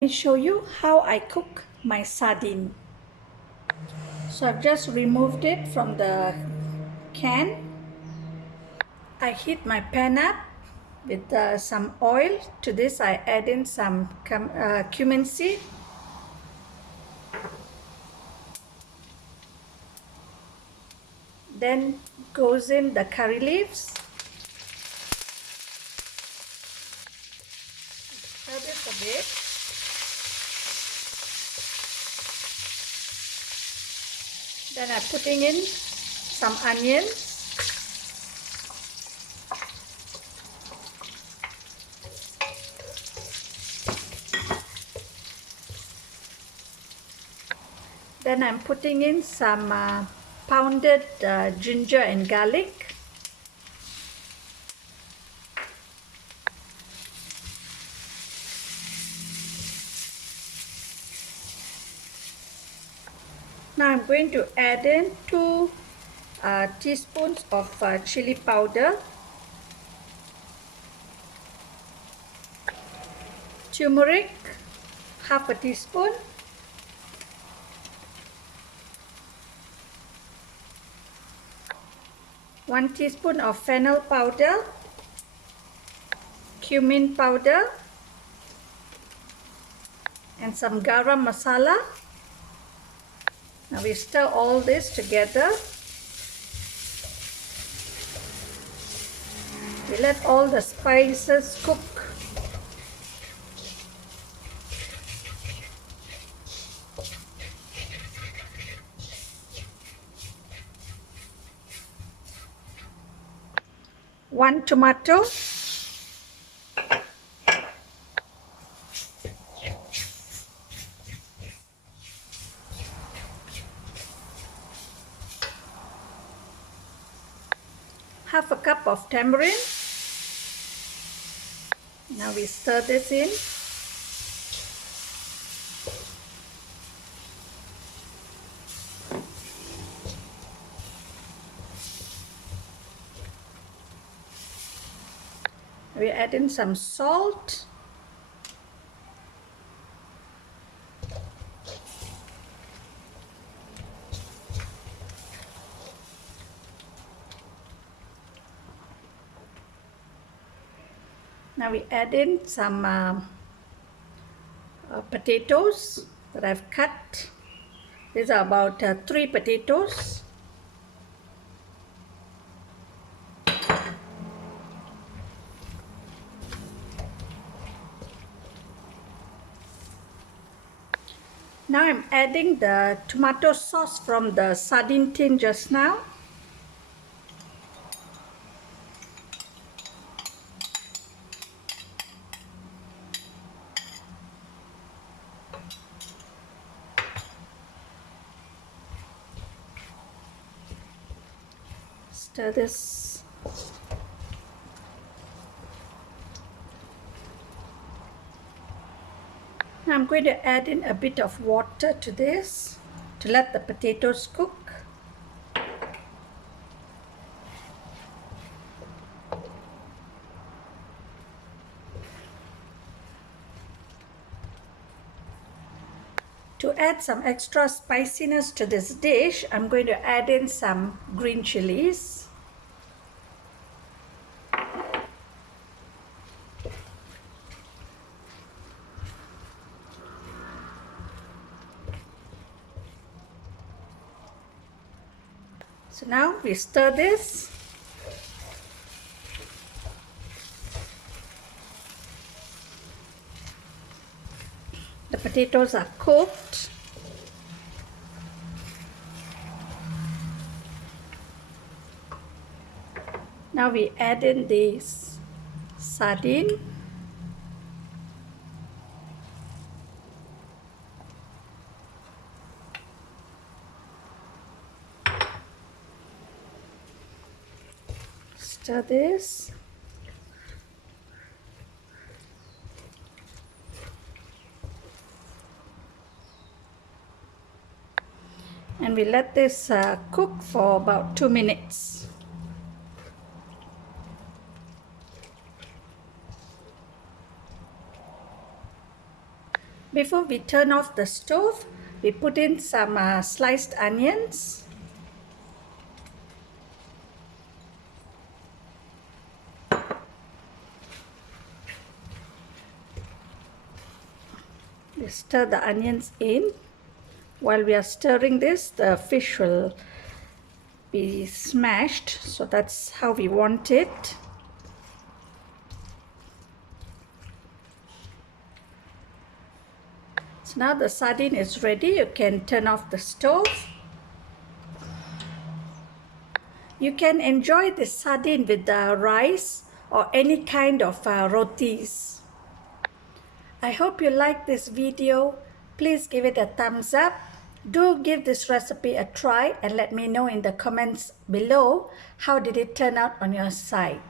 Let me show you how I cook my sardine. So I've just removed it from the can. I heat my pan up with some oil. To this I add in some cumin seed. Then goes in the curry leaves. Stir this a bit. Then I'm putting in some onions. Then I'm putting in some pounded ginger and garlic. Now I'm going to add in 2 teaspoons of chili powder, turmeric, half a teaspoon, one teaspoon of fennel powder, cumin powder, and some garam masala. Now we stir all this together. We let all the spices cook. One tomato, half a cup of tamarind. Now we stir this in. We add in some salt. Now we add in some potatoes that I've cut. These are about 3 potatoes. Now I'm adding the tomato sauce from the sardine tin just now. Stir this. Now I'm going to add in a bit of water to this to let the potatoes cook. To add some extra spiciness to this dish, I'm going to add in some green chilies. So now we stir this. The potatoes are cooked. Now we add in this sardine. Stir this. And we let this cook for about 2 minutes. Before we turn off the stove, we put in some sliced onions. We stir the onions in. While we are stirring this, the fish will be smashed, so that's how we want it. So now the sardine is ready. You can turn off the stove. You can enjoy the sardine with the rice or any kind of rotis. I hope you like this video. Please give it a thumbs up. Do give this recipe a try and let me know in the comments below how did it turn out on your side.